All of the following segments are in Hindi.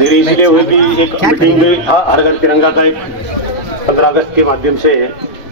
मेरी इसलिए हुई भी एक मीटिंग में हर घर तिरंगा का एक 15 अगस्त के माध्यम से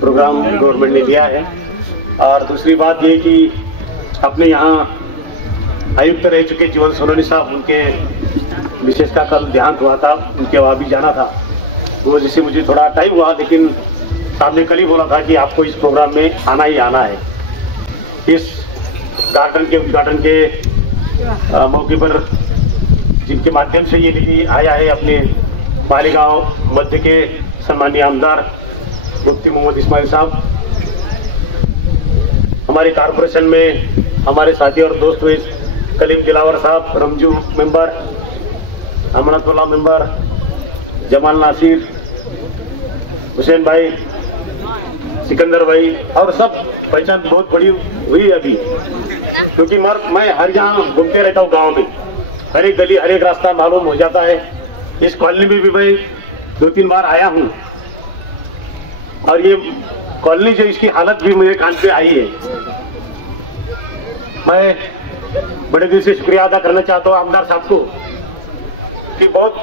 प्रोग्राम गवर्नमेंट ने दिया है। और दूसरी बात ये कि अपने यहाँ आयुक्त रह चुके जीवन सोनोनी साहब, उनके विशेष का कल देहांत हुआ था, उनके वहाँ भी जाना था। वो जिससे मुझे थोड़ा टाइम हुआ, लेकिन साहब ने कल ही बोला था कि आपको इस प्रोग्राम में आना ही आना है। इस गार्डन के उद्घाटन के मौके पर जिनके माध्यम से ये निधि आया है, अपने मालेगांव मध्य के सम्मानीय आमदार मुफ्ती मोहम्मद इस्माइल साहब, हमारे कारपोरेशन में हमारे साथी और दोस्त हुए कलीम दिलावर साहब, रमजू मेंबर, अमनतुल्लाह मेंबर, जमाल नासिर, हुसैन भाई, सिकंदर भाई, और सब पहचान बहुत बड़ी हुई अभी, क्योंकि मैं हर जहाँ घूमते रहता हूँ गांव में, हर एक गली हर एक रास्ता मालूम हो जाता है। इस कॉलोनी में भी मैं 2-3 बार आया हूँ और ये कॉलोनी जो इसकी हालत भी मेरे कान पे आई है। मैं बड़े दिल से शुक्रिया अदा करना चाहता हूँ आमदार साहब को कि बहुत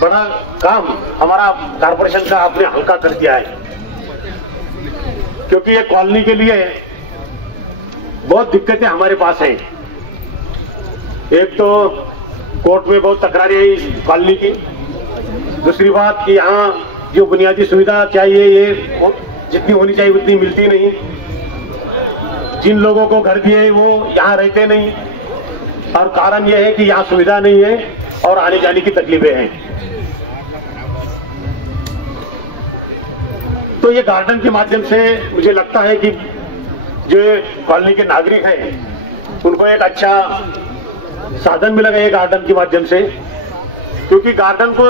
बड़ा काम हमारा कारपोरेशन का आपने हल्का कर दिया है, क्योंकि ये कॉलोनी के लिए बहुत दिक्कतें हमारे पास हैं। एक तो कोर्ट में बहुत तकरारें है इस कॉलोनी की, दूसरी बात कि यहाँ जो बुनियादी सुविधा चाहिए ये जितनी होनी चाहिए उतनी मिलती नहीं, जिन लोगों को घर दिए वो यहाँ रहते नहीं, और कारण यह है कि यहाँ सुविधा नहीं है और आने जाने की तकलीफें हैं। तो ये गार्डन के माध्यम से मुझे लगता है कि जो कॉलोनी के नागरिक हैं उनको एक अच्छा साधन मिलेगा ये गार्डन के माध्यम से, क्योंकि गार्डन को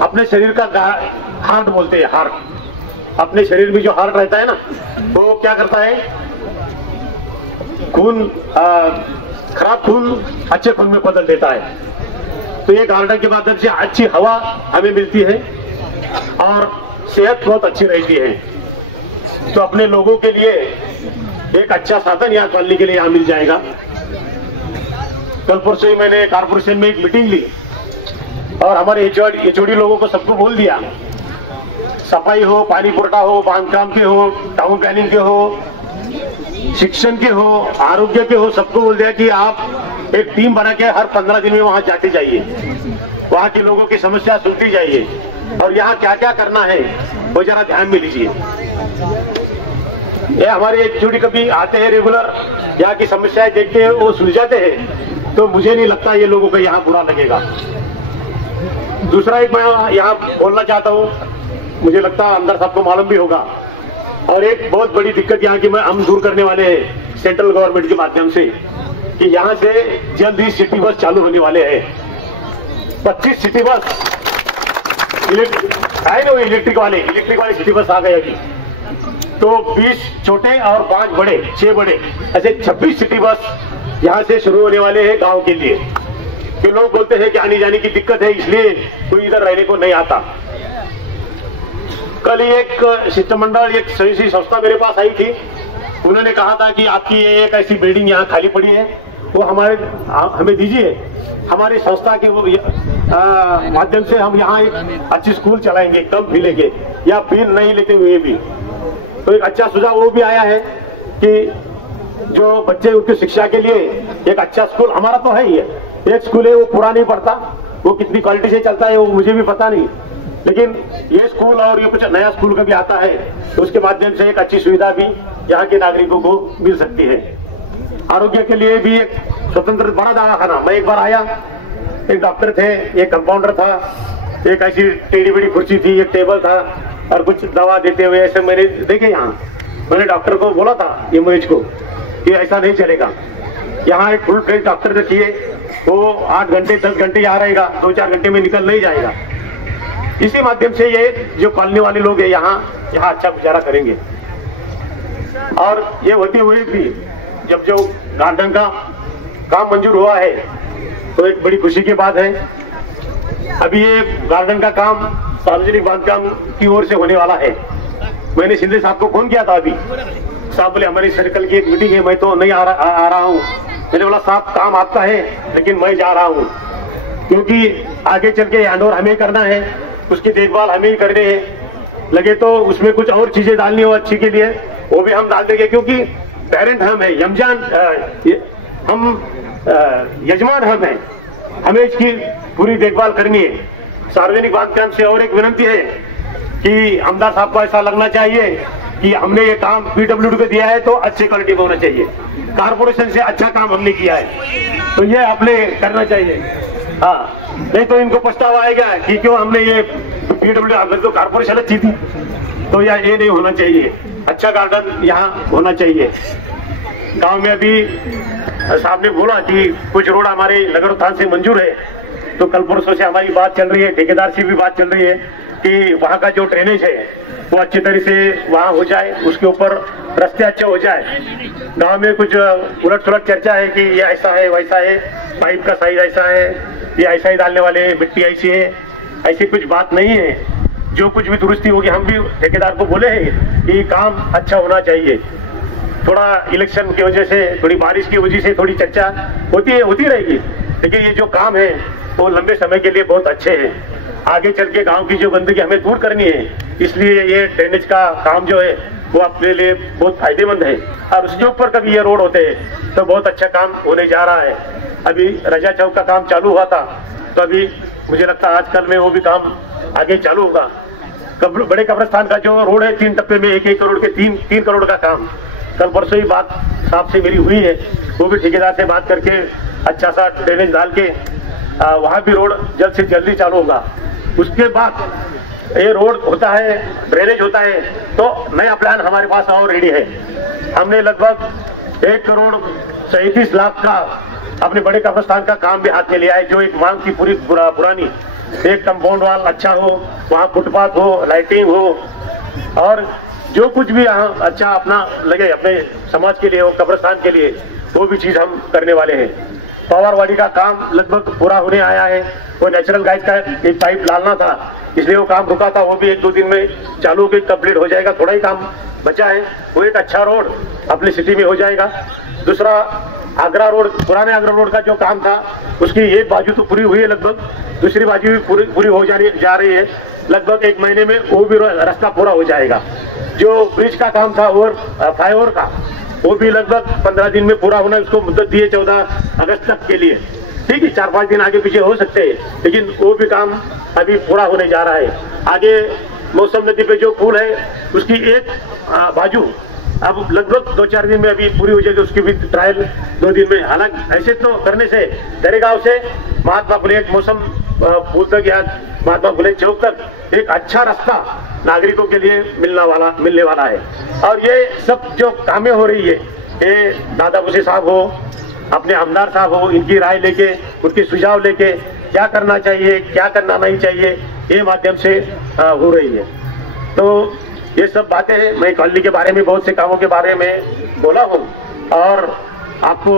अपने शरीर का हार्ट बोलते हैं। हार्ट, अपने शरीर में जो हार्ट रहता है ना, वो क्या करता है, खून खराब खून अच्छे खून में बदल देता है। तो ये गार्डन के माध्यम से अच्छी हवा हमें मिलती है और सेहत बहुत अच्छी रहती है। तो अपने लोगों के लिए एक अच्छा साधन यहाँ कॉलोनी के लिए यहाँ मिल जाएगा। कल परसों ही मैंने कारपोरेशन में एक मीटिंग ली और हमारे एचओडी लोगों को सबको बोल दिया, सफाई हो, पानी पुरवठा हो, बांधकाम के हो, टाउन प्लानिंग के हो, शिक्षण के हो, आरोग्य के हो, सबको बोल दिया कि आप एक टीम बना के हर 15 दिन में वहां जाते जाइए, वहां के लोगों की समस्या सुनती जाइए और यहाँ क्या क्या करना है वो जरा ध्यान में लीजिए। ये हमारे एचओडी कभी आते हैं रेगुलर, यहाँ की समस्याएं देखते हैं, वो सुलझाते हैं, तो मुझे नहीं लगता ये लोगों को यहाँ बुरा लगेगा। दूसरा एक मैं यहाँ बोलना चाहता हूँ, मुझे लगता है अंदर सबको मालूम भी होगा, और एक बहुत बड़ी दिक्कत यहाँ की हम दूर करने वाले हैं सेंट्रल गवर्नमेंट के माध्यम से, कि यहाँ से जल्द ही सिटी बस चालू होने वाले हैं। 25 सिटी बस आए ना, इलेक्ट्रिक वाले सिटी बस आ गए अभी, तो 20 छोटे और 5 बड़े, 6 बड़े, ऐसे 26 सिटी बस यहाँ से शुरू होने वाले हैं गांव के लिए। कि लोग बोलते हैं कि आने जाने की दिक्कत है, इसलिए कोई इधर रहने को नहीं आता। कल एक शिष्टमंडल, एक स्वयंसेवी संस्था मेरे पास आई थी, उन्होंने कहा था कि आपकी एक ऐसी बिल्डिंग यहाँ खाली पड़ी है, वो हमें दीजिए, हमारी संस्था के माध्यम से हम यहाँ एक अच्छी स्कूल चलाएंगे, कम फी लेंगे या फी नहीं लेते हुए भी। तो एक अच्छा सुझाव वो भी आया है कि जो बच्चे उनकी शिक्षा के लिए एक अच्छा स्कूल, हमारा तो है ही है, एक स्कूल है वो पूरा नहीं पढ़ता, वो कितनी क्वालिटी से चलता है वो मुझे भी पता नहीं, लेकिन ये स्कूल और ये कुछ नया स्कूल का भी आता है, तो उसके माध्यम से एक अच्छी सुविधा भी यहाँ के नागरिकों को मिल सकती है। आरोग्य के लिए भी एक स्वतंत्र बड़ा दवाखाना, मैं एक बार आया, एक डॉक्टर थे, एक कंपाउंडर था, एक ऐसी टेढ़ी बेढ़ी कुर्सी थी, एक टेबल था और कुछ दवा देते हुए ऐसे मैंने देखे यहाँ। मैंने डॉक्टर को बोला था ये मरीज को कि ऐसा नहीं चलेगा, यहाँ एक फुल फ्लेज डॉक्टर रखिए, वो 8 घंटे 10 घंटे यहाँ रहेगा, 2-4 घंटे में निकल नहीं जाएगा। इसी माध्यम से ये जो कॉलोनी वाले लोग हैं यहाँ अच्छा गुजारा करेंगे। और ये होते हुए भी जब जो गार्डन का काम मंजूर हुआ है तो एक बड़ी खुशी की बात है। अभी ये गार्डन का काम सार्वजनिक बांधकाम की ओर से होने वाला है। मैंने शिंदे साहब को फोन किया था, अभी साहब बोले हमारी सर्कल की एक मीटिंग है, मैं तो नहीं आ रहा हूँ। मैंने बोला साहब काम आपका है लेकिन मैं जा रहा हूँ, क्योंकि आगे चल के हैंडओवर हमें करना है, उसकी देखभाल हमें ही करनी है। लगे तो उसमें कुछ और चीजें डालनी हो अच्छी के लिए वो भी हम डाल देंगे, क्योंकि पेरेंट हम है, यजमान हम है, हमें इसकी पूरी देखभाल करनी है। सार्वजनिक बांधकाम से और एक विनंती है कि आमदार साहब को ऐसा लगना चाहिए कि हमने ये काम पीडब्ल्यूडी को दिया है तो अच्छी क्वालिटी में होना चाहिए, कारपोरेशन से अच्छा काम हमने किया है तो ये अपने करना चाहिए। हाँ, नहीं तो इनको पछतावा आएगा कि क्यों हमने ये पीडब्ल्यूडी, तो कारपोरेशन अच्छी थी, तो यार ये नहीं होना चाहिए। अच्छा गार्डन यहाँ होना चाहिए। गांव में अभी साहब ने बोला कि कुछ रोड हमारे नगर उत्थान से मंजूर है, तो कल परसों से हमारी बात चल रही है, ठेकेदार से भी बात चल रही है कि वहाँ का जो ड्रेनेज है वो अच्छी तरह से वहाँ हो जाए, उसके ऊपर रास्ते अच्छे हो जाए। गांव में कुछ उलट सुलट चर्चा है कि ये ऐसा है वैसा है, पाइप का साइज ऐसा है, ये ऐसा ही डालने वाले, मिट्टी ऐसी है, ऐसी कुछ बात नहीं है। जो कुछ भी दुरुस्ती होगी, हम भी ठेकेदार को बोले हैं कि काम अच्छा होना चाहिए। थोड़ा इलेक्शन की वजह से, थोड़ी बारिश की वजह से थोड़ी चर्चा होती रहेगी, लेकिन ये जो काम है वो लंबे समय के लिए बहुत अच्छे हैं। आगे चल के गांव की जो गंदगी हमें दूर करनी है, इसलिए ये ड्रेनेज का काम जो है वो अपने लिए बहुत फायदेमंद है। और उसके ऊपर कभी ये रोड होते हैं तो बहुत अच्छा काम होने जा रहा है। अभी रजा चौक का काम चालू हुआ था, तो अभी मुझे लगता है आजकल में वो भी काम आगे चालू होगा। बड़े कब्रिस्तान का जो रोड है 3 टप्पे में 1-1 करोड़ के 3 करोड़ का काम, कल परसों ही बात साहब से मेरी हुई है, वो भी ठेकेदार से बात करके अच्छा सा ड्रेनेज डाल के वहाँ भी रोड जल्द से जल्दी चालू होगा। उसके बाद ये रोड होता है, ड्रेनेज होता है, तो नया प्लान हमारे पास और रेडी है। हमने लगभग 1 करोड़ 37 लाख का अपने बड़े कब्रिस्तान का काम भी हाथ में लिया है, जो एक मांग की पूरी पुरानी, एक कंपाउंड वाल अच्छा हो, वहाँ फुटपाथ हो, लाइटिंग हो, और जो कुछ भी यहाँ अच्छा अपना लगे अपने समाज के लिए, वो कब्रिस्तान के लिए, वो भी चीज हम करने वाले हैं। पावरवाड़ी का काम लगभग पूरा होने आया है। वो नेचुरल गैस का एक पाइप डालना था, इसलिए वो काम रुका था, वो भी 1-2 दिन में चालू के कंप्लीट हो जाएगा। थोड़ा ही काम बचा है, वो एक अच्छा रोड अपनी सिटी में हो जाएगा। दूसरा आगरा रोड, पुराने आगरा रोड का जो काम था उसकी एक बाजू तो पूरी हुई है लगभग, दूसरी बाजू भी पूरी हो जा रही है। लगभग 1 महीने में वो भी रास्ता पूरा हो जाएगा। जो ब्रिज का काम था और फ्लाईओवर का, वो भी लगभग 15 दिन में पूरा होना, उसको मुद्दत दी है 14 अगस्त तक के लिए। ठीक है, 4-5 दिन आगे पीछे हो सकते हैं, लेकिन वो भी काम अभी पूरा होने जा रहा है। आगे मौसम नदी पे जो पुल है उसकी एक बाजू अब लगभग 2-4 दिन में अभी पूरी हो जाएगी, उसकी भी ट्रायल 2 दिन में। हालांकि ऐसे तो करने से दरेगांव से महात्मा फुले मौसम पुल तक या महात्मा फुले चौक तक एक अच्छा रास्ता नागरिकों के लिए मिलने वाला है। और ये सब जो कामें हो रही है, ये दादा भूसे साहब हो, अपने आमदार साहब हो, इनकी राय लेके, उनके सुझाव लेके क्या करना चाहिए, क्या करना नहीं चाहिए, ये माध्यम से हो रही है। तो ये सब बातें हैं। मैं कॉलोनी के बारे में, बहुत से कामों के बारे में बोला हूँ, और आपको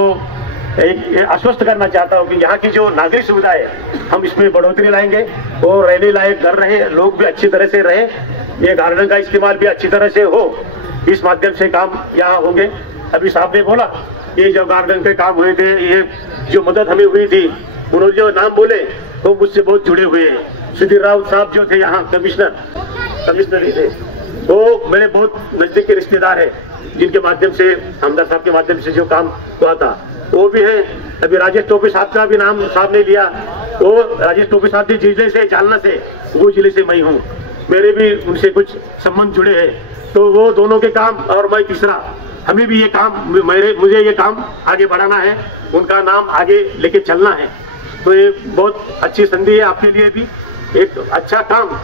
एक आश्वस्त करना चाहता हूँ कि यहाँ की जो नागरिक सुविधा है हम इसमें बढ़ोतरी लाएंगे, और रहने लायक घर रहे, लोग भी अच्छी तरह से रहे, ये गार्डन का इस्तेमाल भी अच्छी तरह से हो, इस माध्यम से काम यहाँ होंगे। अभी साहब ने बोला ये जो गार्डन के काम हुए थे, ये जो मदद हमें हुई थी, उन्होंने जो नाम बोले वो मुझसे बहुत जुड़े हुए हैं। सुधीर राउत साहब जो थे यहाँ कमिश्नर थे, वो मेरे बहुत नजदीक के रिश्तेदार है, जिनके माध्यम से, आमदार साहब के माध्यम से जो काम हुआ था वो भी है। अभी राजेश टोपे साहब का भी नाम साहब ने लिया, वो राजेश टोपे साहब भी जिले से, जालना से, वो जिले से मैं हूँ, मेरे भी उनसे कुछ संबंध जुड़े हैं, तो वो दोनों के काम, और मैं तीसरा, हमें भी ये काम, मुझे ये काम आगे बढ़ाना है, उनका नाम आगे लेके चलना है। तो ये बहुत अच्छी संधि है आपके लिए भी, एक अच्छा काम।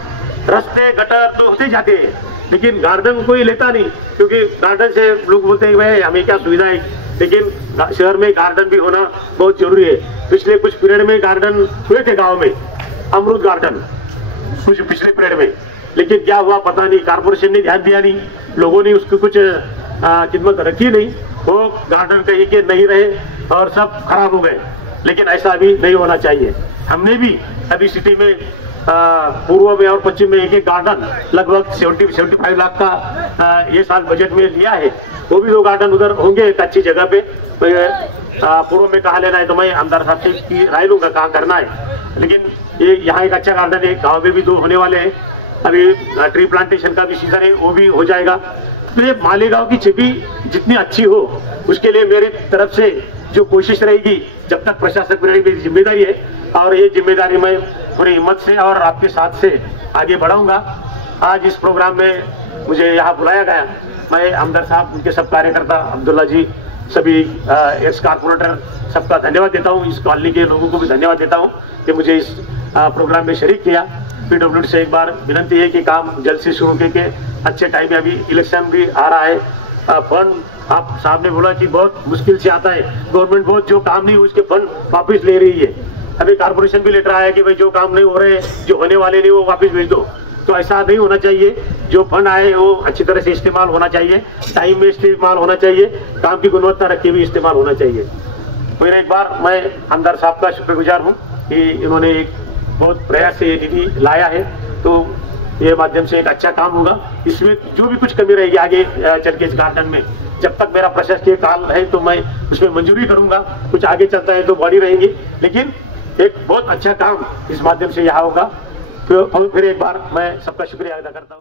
रास्ते गटर तो होते जाते हैं, लेकिन गार्डन कोई लेता नहीं, क्योंकि गार्डन से लोग बोलते हैं भाई हमें क्या सुविधा है, लेकिन शहर में गार्डन भी होना बहुत जरूरी है। पिछले कुछ पीरियड में गार्डन हुए थे गांव में, अमरूद गार्डन कुछ पिछले पीरियड में, लेकिन क्या हुआ पता नहीं, कारपोरेशन ने ध्यान दिया नहीं, लोगों ने उसकी कुछ खिदमत रखी नहीं, वो गार्डन कहीं के नहीं रहे और सब खराब हो गए। लेकिन ऐसा अभी नहीं होना चाहिए। हमने भी अभी सिटी में पूर्व में और पश्चिम में एक गार्डन लगभग 70-75 लाख का ये साल बजट में लिया है, वो भी 2 गार्डन उधर होंगे एक अच्छी जगह पे। पूर्व में कहा लेना है तो मैं आमदार साहब से की राय लूंगा कहाँ करना है। लेकिन ये यहाँ एक अच्छा गार्डन है, गाँव में भी 2 होने वाले हैं। अभी ट्री प्लांटेशन का भी सीजन है, वो भी हो जाएगा। तो ये मालेगांव की छवि जितनी अच्छी हो, उसके लिए मेरी तरफ से जो कोशिश रहेगी, जब तक प्रशासक बनाने की मेरी जिम्मेदारी है, और ये जिम्मेदारी मैं पूरी हिम्मत से और आपके साथ से आगे बढ़ाऊंगा। आज इस प्रोग्राम में मुझे यहाँ बुलाया गया, मैं हमदर्द साहब, उनके सब कार्यकर्ता, अब्दुल्ला जी, सभी एक्स कारपोरेटर, सबका धन्यवाद देता हूँ। इस कॉलोनी के लोगों को भी धन्यवाद देता हूँ कि मुझे इस प्रोग्राम में शरीक किया। पीडब्ल्यूडी से एक बार विनंती है कि काम जल्द से शुरू करके अच्छे टाइम में, अभी इलेक्शन भी आ रहा है, फंड आप साहब ने बोला कि बहुत मुश्किल से आता है, गवर्नमेंट बहुत जो काम नहीं हो उसके फंड वापस ले रही है। अभी कारपोरेशन भी लेटर आया कि भाई जो काम नहीं हो रहे, जो होने वाले नहीं, वो वापस भेज दो। तो ऐसा नहीं होना चाहिए, जो फंड आए वो अच्छी तरह से इस्तेमाल होना चाहिए, टाइम में इस्तेमाल होना चाहिए, काम की गुणवत्ता रख के भी इस्तेमाल होना चाहिए। फिर एक बार मैं हमदर्द साहब का शुक्रगुजार हूँ कि इन्होंने एक बहुत प्रयास से ये निधि लाया है, तो ये माध्यम से एक अच्छा काम होगा। इसमें जो भी कुछ कमी रहेगी आगे चल के इस गार्डन में, जब तक मेरा प्रशासकीय काल है तो मैं उसमें मंजूरी करूंगा, कुछ आगे चलता है तो बड़ी रहेंगी, लेकिन एक बहुत अच्छा काम इस माध्यम से यहाँ होगा। फिर एक बार मैं सबका शुक्रिया अदा करता हूँ।